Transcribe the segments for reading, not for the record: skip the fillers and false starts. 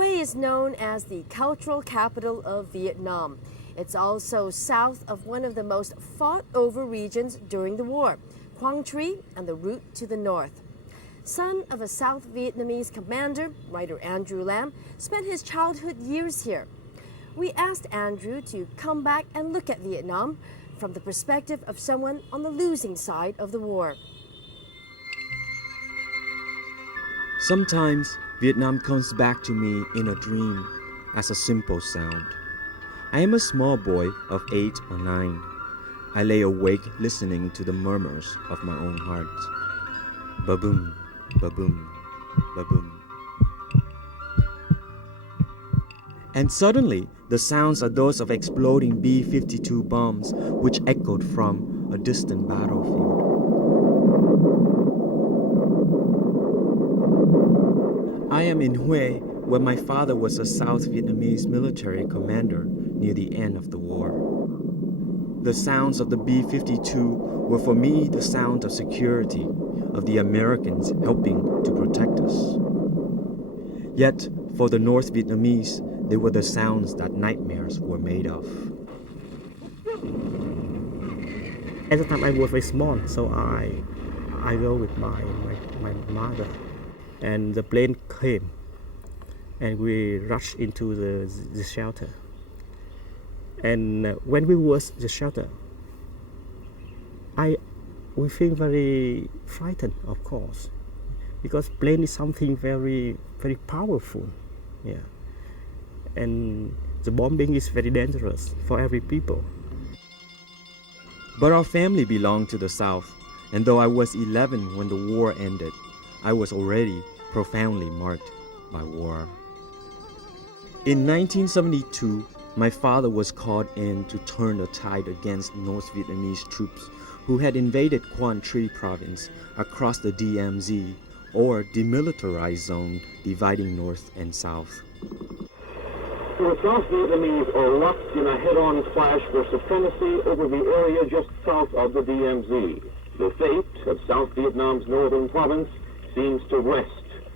Hue is known as the cultural capital of Vietnam. It's also south of one of the most fought-over regions during the war, Quang Tri and the route to the north. Son of a South Vietnamese commander, writer Andrew Lam spent his childhood years here. We asked Andrew to come back and look at Vietnam from the perspective of someone on the losing side of the war. Sometimes Vietnam comes back to me in a dream as a simple sound. I am a small boy of 8 or 9. I lay awake listening to the murmurs of my own heart. Ba-boom, ba-boom, ba-boom. And suddenly, the sounds are those of exploding B-52 bombs which echoed from a distant battlefield. I am in Hue, where my father was a South Vietnamese military commander near the end of the war. The sounds of the B-52 were for me the sound of security, of the Americans helping to protect us. Yet, for the North Vietnamese, they were the sounds that nightmares were made of. At the time I was very small, so I go with my mother, and the plane came, and we rushed into the shelter. And when we was the shelter, we feel very frightened, of course, because plane is something very, very powerful, yeah. And the bombing is very dangerous for every people. But our family belonged to the South, and though I was 11 when the war ended, I was already profoundly marked by war. In 1972, my father was called in to turn the tide against North Vietnamese troops who had invaded Quang Tri province across the DMZ, or demilitarized zone dividing North and South. The South Vietnamese are locked in a head-on clash for supremacy over the area just south of the DMZ. The fate of South Vietnam's northern province seems to rest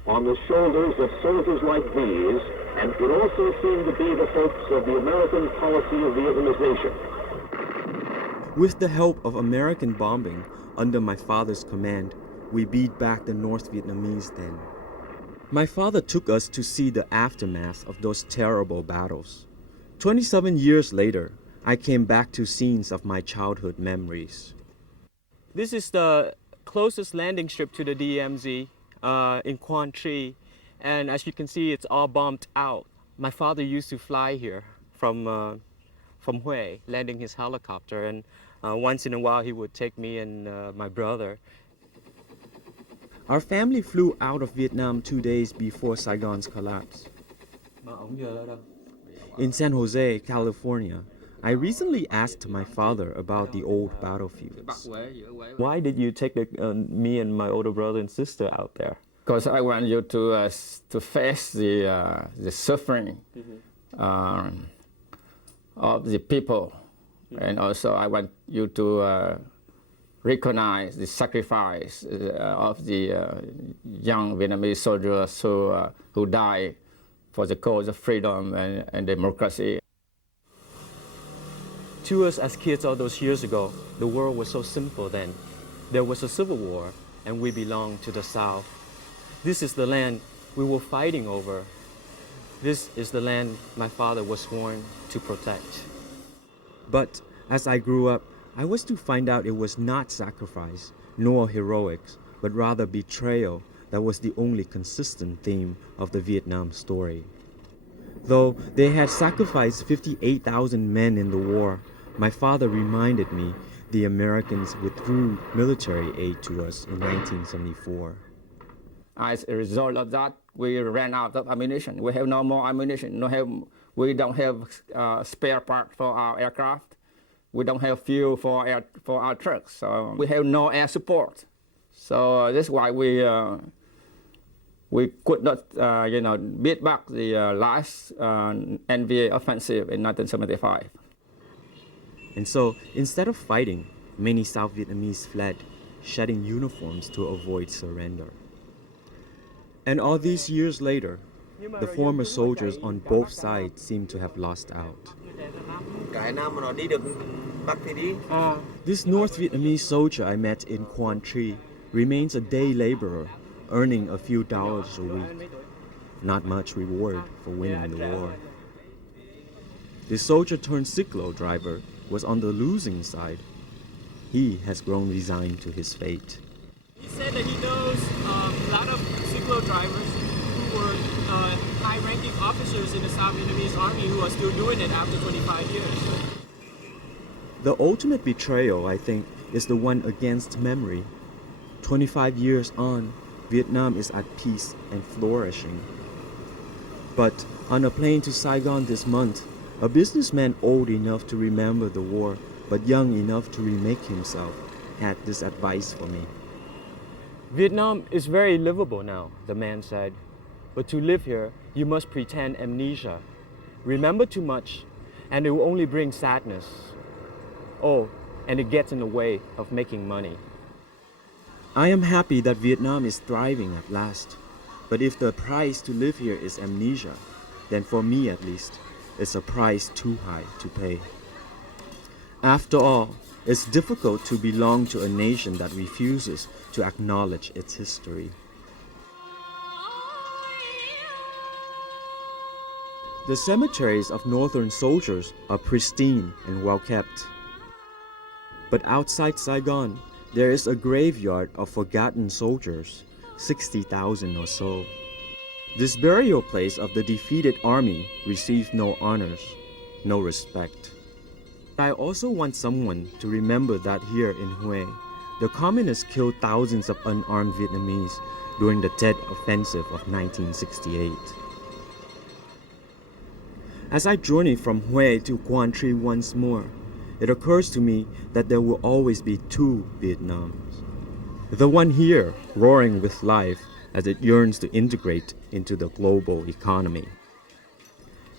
on the shoulders of soldiers like these, and it also seemed to be the hopes of the American policy of Vietnamization. With the help of American bombing under my father's command, we beat back the North Vietnamese then. My father took us to see the aftermath of those terrible battles. 27 years later, I came back to scenes of my childhood memories. This is the closest landing strip to the DMZ in Quang Tri, and as you can see, it's all bombed out. My father used to fly here from Hue, landing his helicopter, and once in a while he would take me and my brother. Our family flew out of Vietnam 2 days before Saigon's collapse. In San Jose, California, I recently asked my father about the old battlefields. Why did you take me and my older brother and sister out there? Because I want you to face the suffering of the people, and also I want you to recognize the sacrifice of the young Vietnamese soldiers who died for the cause of freedom and democracy. To us as kids all those years ago, the world was so simple then. There was a civil war, and we belonged to the South. This is the land we were fighting over. This is the land my father was sworn to protect. But as I grew up, I was to find out it was not sacrifice, nor heroics, but rather betrayal that was the only consistent theme of the Vietnam story. Though they had sacrificed 58,000 men in the war, my father reminded me the Americans withdrew military aid to us in 1974. As a result of that, we ran out of ammunition. We have no more ammunition. We don't have spare parts for our aircraft. We don't have fuel for our trucks. So we have no air support. So that's why we could not, beat back the last NVA offensive in 1975. And so, instead of fighting, many South Vietnamese fled, shedding uniforms to avoid surrender. And all these years later, The former soldiers on both sides seem to have lost out. This North Vietnamese soldier I met in Quang Tri remains a day laborer, earning a few dollars a week. Not much reward for winning the war. The soldier turned cyclo driver was on the losing side. He has grown resigned to his fate. He said that he knows a lot of cyclo drivers who were high-ranking officers in the South Vietnamese Army who are still doing it after 25 years. The ultimate betrayal, I think, is the one against memory. 25 years on, Vietnam is at peace and flourishing. But on a plane to Saigon this month, a businessman old enough to remember the war, but young enough to remake himself, had this advice for me. Vietnam is very livable now, the man said. But to live here, you must pretend amnesia. Remember too much, and it will only bring sadness. Oh, and it gets in the way of making money. I am happy that Vietnam is thriving at last. But if the price to live here is amnesia, then for me at least, it's a price too high to pay. After all, it's difficult to belong to a nation that refuses to acknowledge its history. The cemeteries of northern soldiers are pristine and well kept. But outside Saigon, there is a graveyard of forgotten soldiers, 60,000 or so. This burial place of the defeated army received no honors, no respect. I also want someone to remember that here in Hue, the communists killed thousands of unarmed Vietnamese during the Tet Offensive of 1968. As I journey from Hue to Quang Tri once more, it occurs to me that there will always be two Vietnams. The one here, roaring with life as it yearns to integrate into the global economy.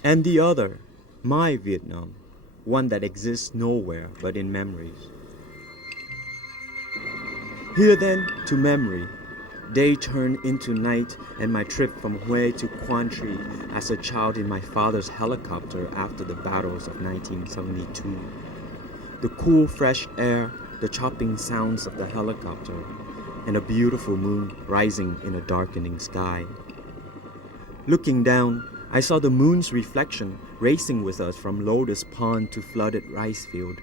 And the other, my Vietnam, one that exists nowhere but in memories. Here then, to memory, day turned into night and my trip from Hue to Quang Tri as a child in my father's helicopter after the battles of 1972. The cool, fresh air, the chopping sounds of the helicopter, and a beautiful moon rising in a darkening sky. Looking down, I saw the moon's reflection racing with us from Lotus Pond to flooded rice field.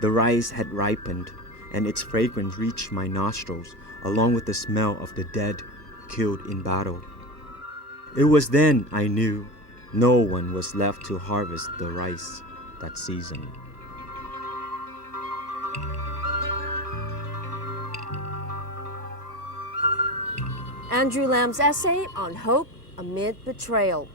The rice had ripened, and its fragrance reached my nostrils, along with the smell of the dead killed in battle. It was then I knew no one was left to harvest the rice that season. Andrew Lam's essay on Hope Amid Betrayal.